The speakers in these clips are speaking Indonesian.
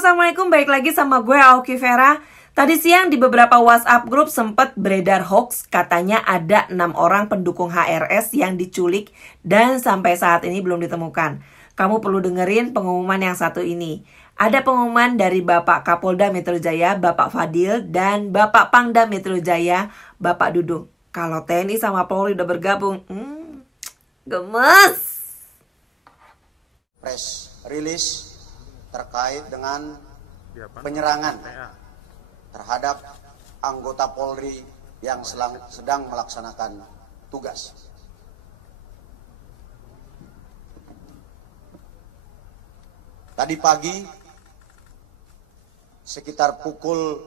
assalamualaikum, balik lagi sama gue Aoki Vera. Tadi siang di beberapa WhatsApp grup sempat beredar hoax, katanya ada 6 orang pendukung HRS yang diculik dan sampai saat ini belum ditemukan. Kamu perlu dengerin pengumuman yang satu ini. Ada pengumuman dari Bapak Kapolda Metro Jaya, Bapak Fadil, dan Bapak Pangdam Metro Jaya, Bapak Dudung. Kalau TNI sama Polri udah bergabung, gemes. Press release terkait dengan penyerangan terhadap anggota Polri yang sedang melaksanakan tugas. Tadi pagi sekitar pukul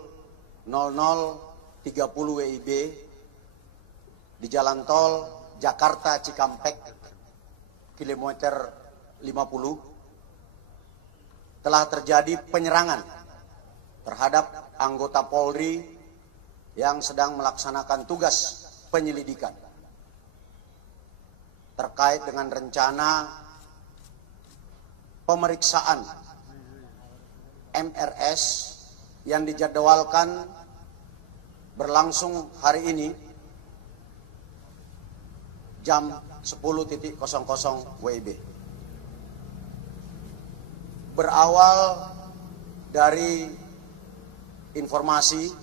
00.30 WIB di jalan tol Jakarta Cikampek kilometer 50 telah terjadi penyerangan terhadap anggota Polri yang sedang melaksanakan tugas penyelidikan terkait dengan rencana pemeriksaan MRS yang dijadwalkan berlangsung hari ini jam 10.00 WIB. Berawal dari informasi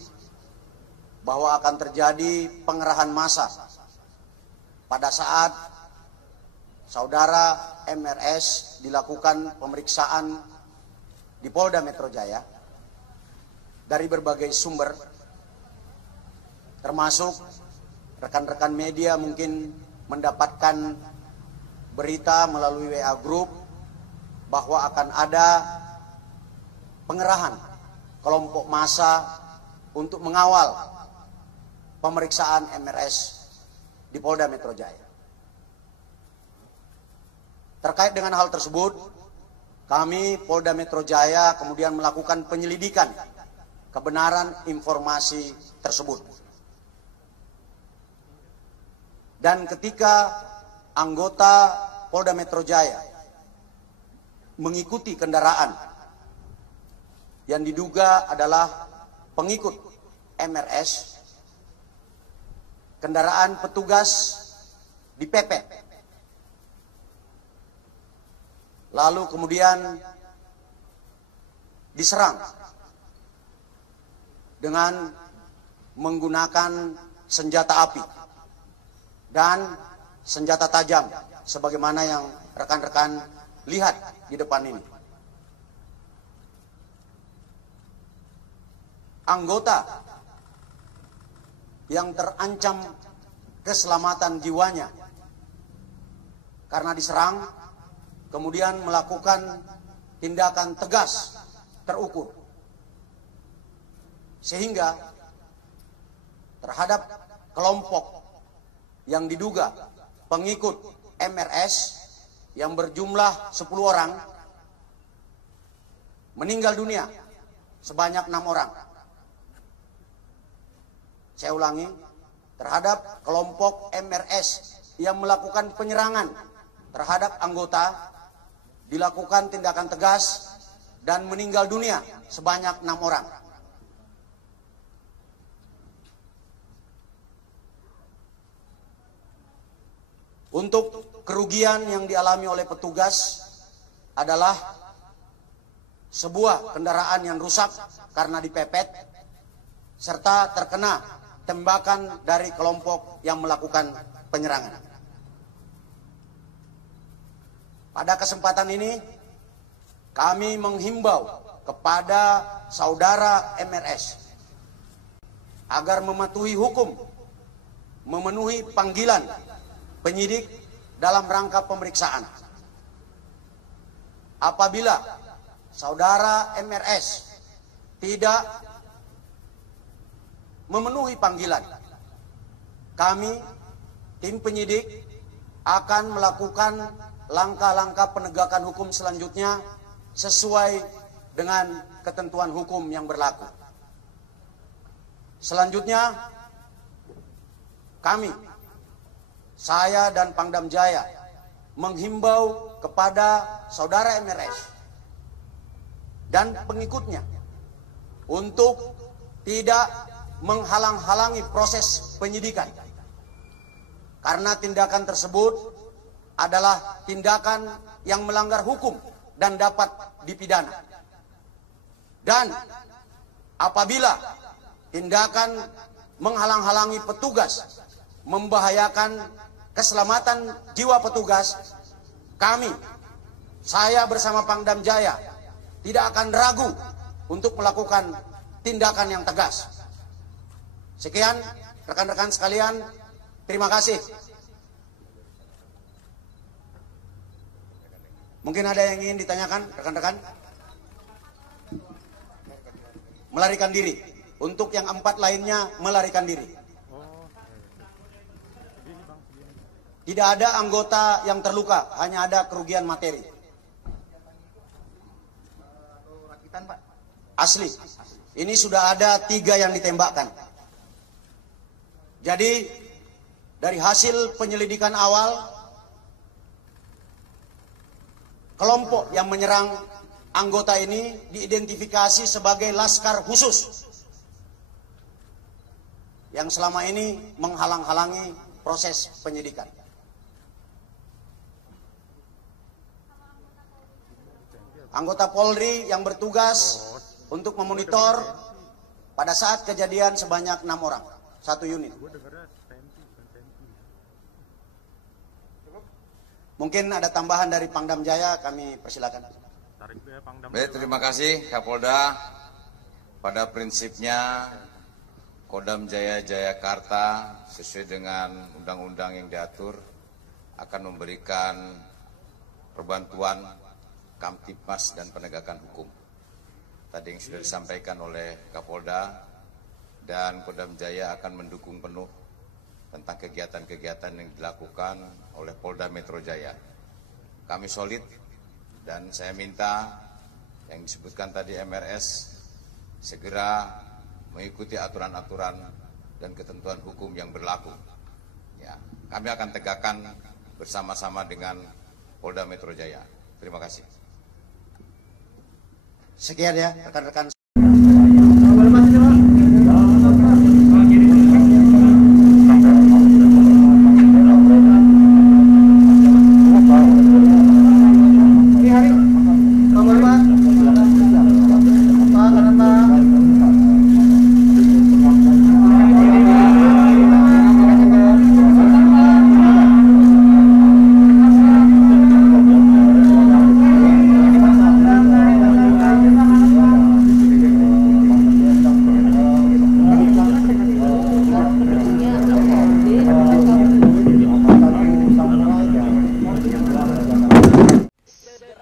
bahwa akan terjadi pengerahan massa pada saat saudara MRS dilakukan pemeriksaan di Polda Metro Jaya dari berbagai sumber, termasuk rekan-rekan media mungkin mendapatkan berita melalui WA Group bahwa akan ada pengerahan kelompok massa untuk mengawal pemeriksaan MRS di Polda Metro Jaya. Terkait dengan hal tersebut, kami Polda Metro Jaya kemudian melakukan penyelidikan kebenaran informasi tersebut. Dan ketika anggota Polda Metro Jaya mengikuti kendaraan yang diduga adalah pengikut MRS, kendaraan petugas dipepet, lalu kemudian diserang dengan menggunakan senjata api dan senjata tajam sebagaimana yang rekan-rekan lihat di depan ini. Anggota yang terancam keselamatan jiwanya karena diserang kemudian melakukan tindakan tegas terukur, sehingga terhadap kelompok yang diduga pengikut MRS yang berjumlah 10 orang meninggal dunia sebanyak 6 orang. Saya ulangi, terhadap kelompok MRS yang melakukan penyerangan terhadap anggota dilakukan tindakan tegas dan meninggal dunia sebanyak 6 orang. Untuk kerugian yang dialami oleh petugas adalah sebuah kendaraan yang rusak karena dipepet serta terkena tembakan dari kelompok yang melakukan penyerangan. Pada kesempatan ini kami menghimbau kepada saudara MRS agar mematuhi hukum, memenuhi panggilan penyidik dalam rangka pemeriksaan. Apabila saudara MRS tidak memenuhi panggilan, kami tim penyidik akan melakukan langkah-langkah penegakan hukum selanjutnya sesuai dengan ketentuan hukum yang berlaku. Selanjutnya, kami, saya dan Pangdam Jaya menghimbau kepada saudara MRS dan pengikutnya untuk tidak menghalang-halangi proses penyidikan. Karena tindakan tersebut adalah tindakan yang melanggar hukum dan dapat dipidana. Dan apabila tindakan menghalang-halangi petugas membahayakan keselamatan jiwa petugas, saya bersama Pangdam Jaya tidak akan ragu untuk melakukan tindakan yang tegas. Sekian rekan-rekan sekalian, terima kasih. Mungkin ada yang ingin ditanyakan rekan-rekan? Melarikan diri. Untuk yang 4 lainnya melarikan diri. Tidak ada anggota yang terluka, hanya ada kerugian materi. Asli. Ini sudah ada 3 yang ditembakkan. Jadi dari hasil penyelidikan awal, kelompok yang menyerang anggota ini diidentifikasi sebagai Laskar Khusus yang selama ini menghalang-halangi proses penyidikan. Anggota Polri yang bertugas untuk memonitor pada saat kejadian sebanyak 6 orang, 1 unit. Mungkin ada tambahan dari Pangdam Jaya, kami persilakan. Baik, terima kasih Kapolda. Pada prinsipnya Kodam Jaya Jayakarta sesuai dengan undang-undang yang diatur akan memberikan perbantuan Kamtibmas dan penegakan hukum. Tadi yang sudah disampaikan oleh Kapolda, dan Kodam Jaya akan mendukung penuh tentang kegiatan-kegiatan yang dilakukan oleh Polda Metro Jaya. Kami solid dan saya minta yang disebutkan tadi MRS segera mengikuti aturan-aturan dan ketentuan hukum yang berlaku. Ya, kami akan tegakkan bersama-sama dengan Polda Metro Jaya. Terima kasih. Sekian ya rekan-rekan.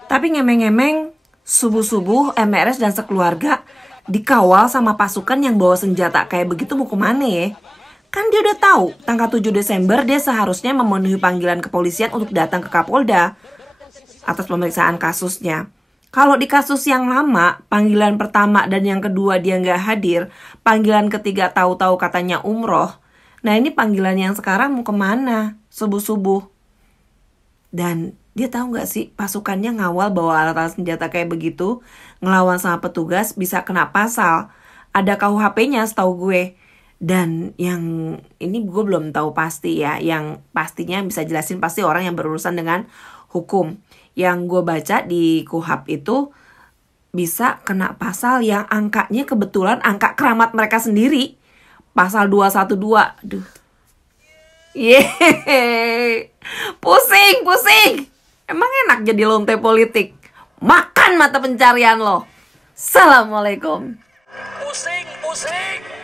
Tapi ngemeng-ngemeng, subuh-subuh MRS dan sekeluarga dikawal sama pasukan yang bawa senjata kayak begitu mau kemana ya? Kan dia udah tahu tanggal 7 Desember dia seharusnya memenuhi panggilan kepolisian untuk datang ke Kapolda atas pemeriksaan kasusnya. Kalau di kasus yang lama, panggilan pertama dan yang kedua dia nggak hadir, panggilan ketiga tahu-tahu katanya umroh. Nah ini panggilan yang sekarang mau kemana? Subuh-subuh. Dan dia tahu nggak sih pasukannya ngawal bawa alat-alat senjata kayak begitu, ngelawan sama petugas bisa kena pasal. Ada KUHP-nya setahu gue. Dan yang ini gue belum tahu pasti ya. Yang pastinya bisa jelasin pasti orang yang berurusan dengan hukum. Yang gue baca di KUHP itu bisa kena pasal yang angkanya kebetulan angka keramat mereka sendiri. Pasal 212. Aduh. Yeay. Pusing. Emang enak jadi lonte politik. Makan mata pencarian lo. Assalamualaikum. Pusing.